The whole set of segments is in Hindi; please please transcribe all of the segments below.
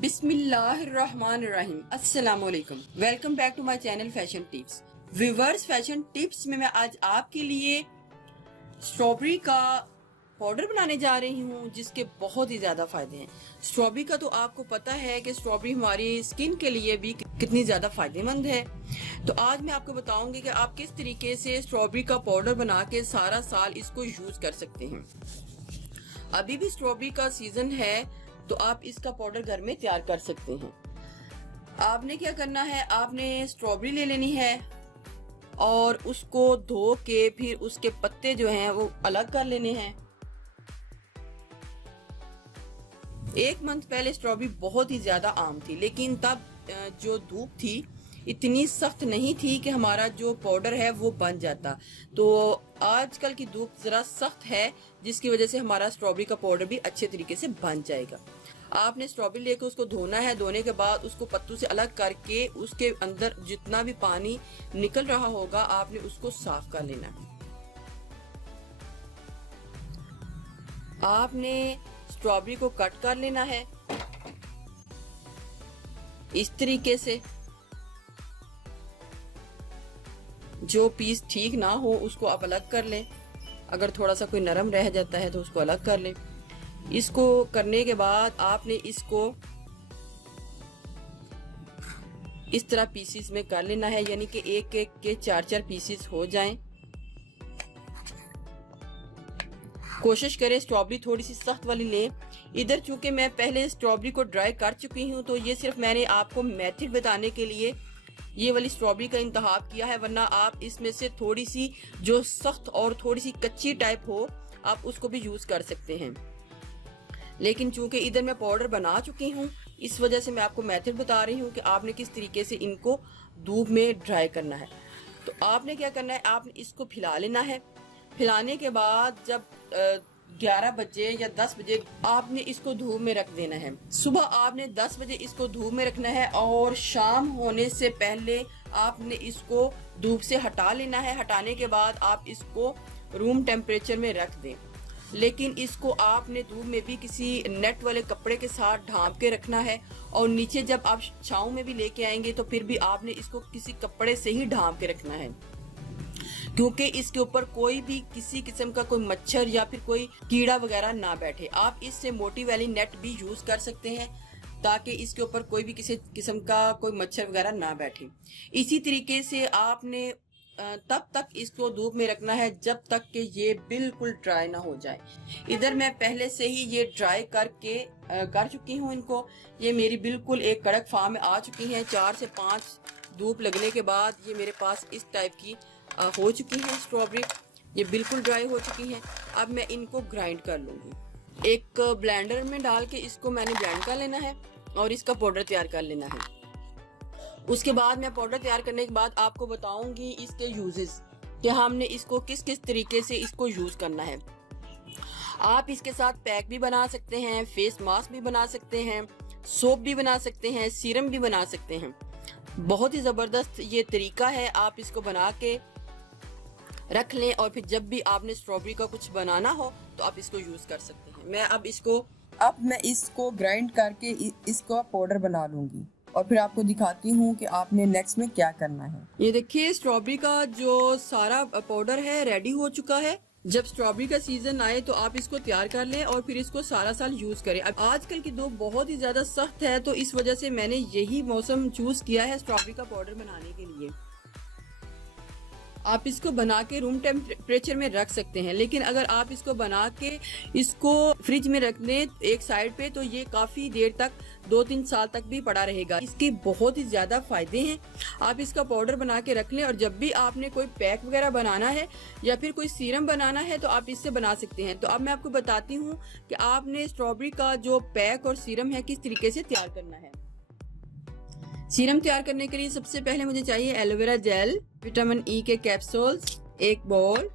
बिस्मिल्लाहिर्रहमानिर्रहीम। अस्सलाम वालेकुम। Welcome back to my channel fashion tips. Viewers, fashion tips में मैं आज आपके लिए स्ट्रॉबेरी का पाउडर बनाने जा रही हूँ जिसके बहुत ही ज़्यादा फायदे हैं। स्ट्रॉबेरी का तो आपको पता है कि स्ट्रॉबेरी हमारी स्किन के लिए भी कितनी ज़्यादा फायदेमंद है। तो आज मैं आपको बताऊंगी कि आप किस तरीके से स्ट्रॉबेरी का पाउडर बना के सारा साल इसको यूज़ कर सकते हैं। अभी भी स्ट्रॉबेरी का सीजन है तो आप इसका पाउडर घर में तैयार कर सकते हैं। आपने क्या करना है, आपने स्ट्रॉबेरी ले लेनी है और उसको धो के फिर उसके पत्ते जो हैं वो अलग कर लेने हैं। एक मंथ पहले स्ट्रॉबेरी बहुत ही ज्यादा आम थी, लेकिन तब जो धूप थी इतनी सख्त नहीं थी कि हमारा जो पाउडर है वो बन जाता। तो आजकल की धूप जरा सख्त है जिसकी वजह से हमारा स्ट्रॉबेरी का पाउडर भी अच्छे तरीके से बन जाएगा। आपने स्ट्रॉबेरी लेकर उसको धोना है। धोने के बाद उसको पत्तों से अलग करके उसके अंदर जितना भी पानी निकल रहा होगा आपने उसको साफ कर लेना है। आपने स्ट्रॉबेरी को कट कर लेना है इस तरीके से। जो पीस ठीक ना हो उसको आप अलग कर लें। अगर थोड़ा सा कोई नरम रह जाता है तो उसको अलग कर लें। इसको करने के बाद आपने इसको इस तरह पीसीस में कर लेना है, यानी कि एक एक के 4-4 पीसीस हो जाएं। कोशिश करें स्ट्रॉबेरी थोड़ी सी सख्त वाली लें। इधर चूंकि मैं पहले स्ट्रॉबेरी को ड्राई कर चुकी हूँ तो ये सिर्फ मैंने आपको मेथड बताने के लिए ये वाली स्ट्रॉबेरी का इंतखाब किया है, वरना आप इसमें से थोड़ी सी जो सख्त और थोड़ी सी कच्ची टाइप हो आप उसको भी यूज कर सकते हैं। लेकिन चूंकि इधर मैं पाउडर बना चुकी हूँ इस वजह से मैं आपको मेथड बता रही हूँ कि आपने किस तरीके से इनको धूप में ड्राई करना है। तो आपने क्या करना है, आपने इसको फैला लेना है। फैलाने के बाद जब 11 बजे या 10 बजे आपने इसको धूप में रख देना है। सुबह आपने 10 बजे इसको धूप में रखना है और शाम होने से पहले आपने इसको धूप से हटा लेना है। हटाने के बाद आप इसको रूम टेम्परेचर में रख दें, लेकिन इसको आपने धूप में भी किसी नेट वाले कपड़े के साथ ढांप के रखना है। और नीचे जब आप छांव में भी लेके आएंगे तो फिर भी आपने इसको किसी कपड़े से ही ढांप के रखना है, क्योंकि इसके ऊपर कोई भी किसी किस्म का कोई मच्छर या फिर कोई कीड़ा वगैरह ना बैठे। आप इससे मोटी वाली नेट भी यूज कर सकते हैं ताकि इसके ऊपर कोई भी किसी किस्म का कोई मच्छर वगैरह ना बैठे। इसी तरीके से आपने तब तक इसको धूप में रखना है जब तक कि ये बिल्कुल ड्राई ना हो जाए। इधर मैं पहले से ही ये ड्राई करके कर चुकी हूँ इनको। ये मेरी बिल्कुल एक कड़क फार्म में आ चुकी हैं। 4 से 5 धूप लगने के बाद ये मेरे पास इस टाइप की हो चुकी है स्ट्रॉबेरी। ये बिल्कुल ड्राई हो चुकी हैं। अब मैं इनको ग्राइंड कर लूँगी। एक ब्लेंडर में डाल के इसको मैंने ब्लेंड कर लेना है और इसका पाउडर तैयार कर लेना है। उसके बाद मैं पाउडर तैयार करने के बाद आपको बताऊंगी इसके यूजेस कि हमने इसको किस किस तरीके से इसको यूज करना है। आप इसके साथ पैक भी बना सकते हैं, फेस मास्क भी बना सकते हैं, सोप भी बना सकते हैं, सीरम भी बना सकते हैं। बहुत ही ज़बरदस्त ये तरीका है। आप इसको बना के रख लें और फिर जब भी आपने स्ट्रॉबेरी का कुछ बनाना हो तो आप इसको यूज कर सकते हैं। मैं इसको ग्राइंड करके इसको पाउडर बना लूंगी और फिर आपको दिखाती हूँ कि आपने नेक्स्ट में क्या करना है। ये देखिए स्ट्रॉबेरी का जो सारा पाउडर है रेडी हो चुका है। जब स्ट्रॉबेरी का सीजन आए तो आप इसको तैयार कर लें और फिर इसको सारा साल यूज करें। अब आजकल की धूप बहुत ही ज्यादा सख्त है तो इस वजह से मैंने यही मौसम चूज किया है स्ट्रॉबेरी का पाउडर बनाने के लिए। आप इसको बना के रूम टेम्परेचर में रख सकते हैं, लेकिन अगर आप इसको बना के इसको फ्रिज में रख दें एक साइड पे तो ये काफी देर तक 2-3 साल तक भी पड़ा रहेगा। इसके बहुत ही ज्यादा फायदे हैं। आप इसका पाउडर बना के रख लें और जब भी आपने कोई पैक वगैरह बनाना है या फिर कोई सीरम बनाना है तो आप इससे बना सकते हैं। तो अब मैं आपको बताती हूँ कि आपने स्ट्रॉबेरी का जो पैक और सीरम है किस तरीके से तैयार करना है। सीरम तैयार करने के लिए सबसे पहले मुझे चाहिए एलोवेरा जेल, विटामिन ई के कैप्सूल्स, एक बॉल,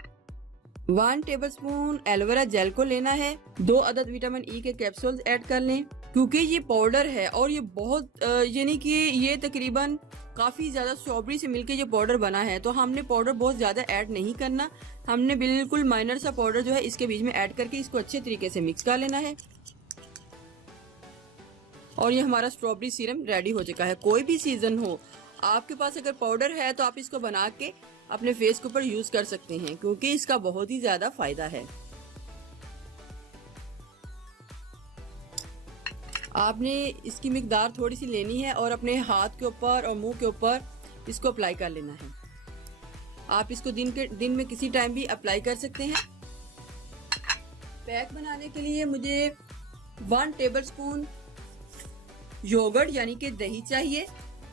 1 टेबलस्पून एलोवेरा जेल को लेना है। 2 अदद विटामिन ई के कैप्सूल्स ऐड कर लें। क्योंकि ये पाउडर है और ये बहुत यानी कि ये तकरीबन काफ़ी ज़्यादा स्ट्रॉबेरी से मिलके ये पाउडर बना है, तो हमने पाउडर बहुत ज़्यादा ऐड नहीं करना। हमने बिल्कुल माइनर सा पाउडर जो है इसके बीच में ऐड करके इसको अच्छे तरीके से मिक्स कर लेना है। और ये हमारा स्ट्रॉबेरी सीरम रेडी हो चुका है। कोई भी सीजन हो, आपके पास अगर पाउडर है तो आप इसको बना के अपने फेस के ऊपर यूज कर सकते हैं, क्योंकि इसका बहुत ही ज्यादा फायदा है। आपने इसकी मिकदार थोड़ी सी लेनी है और अपने हाथ के ऊपर और मुंह के ऊपर इसको अप्लाई कर लेना है। आप इसको दिन में किसी टाइम भी अप्लाई कर सकते हैं। पैक बनाने के लिए मुझे 1 टेबलस्पून योगर्ट यानी कि दही चाहिए,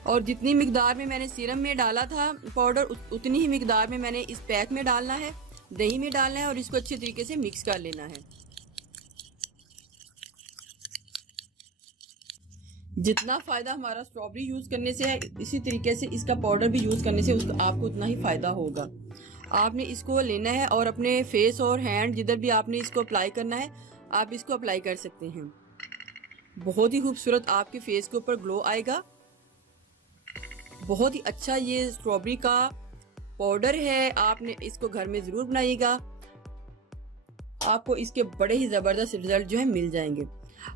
और जितनी मिकदार में मैंने सीरम में डाला था पाउडर, उतनी ही मिकदार में मैंने इस पैक में डालना है, दही में डालना है और इसको अच्छे तरीके से मिक्स कर लेना है। जितना फायदा हमारा स्ट्रॉबेरी यूज करने से है, इसी तरीके से इसका पाउडर भी यूज करने से आपको उतना ही फायदा होगा। आपने इसको लेना है और अपने फेस और हैंड जिधर भी आपने इसको अप्लाई करना है, आप इसको अप्लाई कर सकते हैं। बहुत ही खूबसूरत आपके फेस के ऊपर ग्लो आएगा। बहुत ही अच्छा ये स्ट्रॉबेरी का पाउडर है, आपने इसको घर में जरूर बनाइएगा, आपको इसके बड़े ही जबरदस्त रिजल्ट जो है मिल जाएंगे।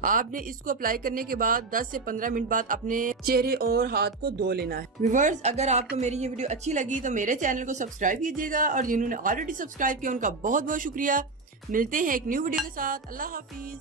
आपने इसको अप्लाई करने के बाद 10 से 15 मिनट बाद अपने चेहरे और हाथ को धो लेना है। व्यूअर्स, अगर आपको मेरी ये वीडियो अच्छी लगी तो मेरे चैनल को सब्सक्राइब कीजिएगा, और जिन्होंने ऑलरेडी सब्सक्राइब किया उनका बहुत बहुत शुक्रिया। मिलते हैं एक न्यू वीडियो के साथ। अल्लाह हाफिज।